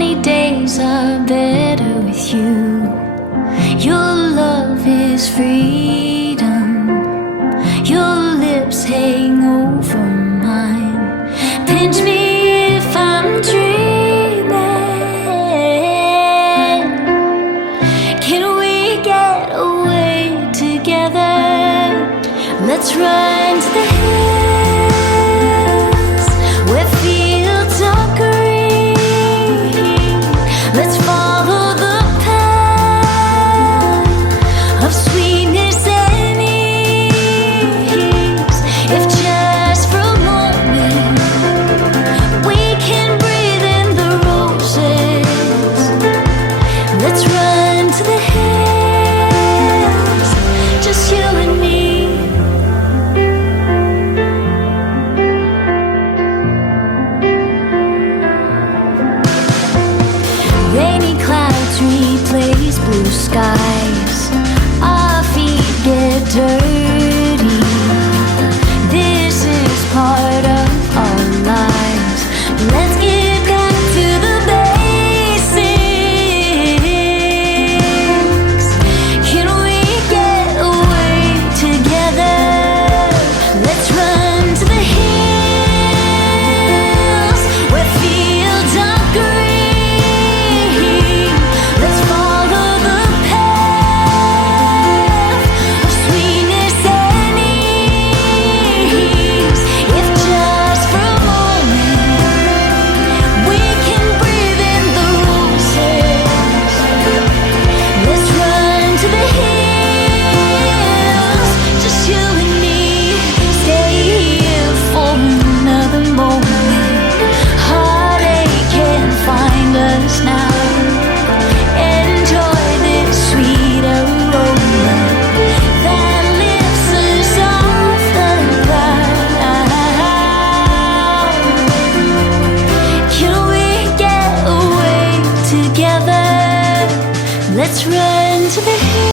Sunny days are better with you. Your love is freedom. Your lips hang over mine. Pinch me if I'm dreaming. Can we get away together? Let's run to the hills where fields are green. Let's follow the path of sweetness and ease. If just for a moment we can breathe in the roses. Let's run to the hills, just you and me. Rainy clouds replace blue skies. Our feet get dirty. This is part of our lives. Let's get back to the basics. Can we get away together? Let's run to the hills where fields are green. Let's follow the path of sweetness and ease. If just for a moment we can breathe in the roses. Let's run to the hills, just you and me. Stay here for another moment. Heartache can't find us now. Enjoy this sweet aroma that lifts us off the ground. Can we get away together? Let's run to the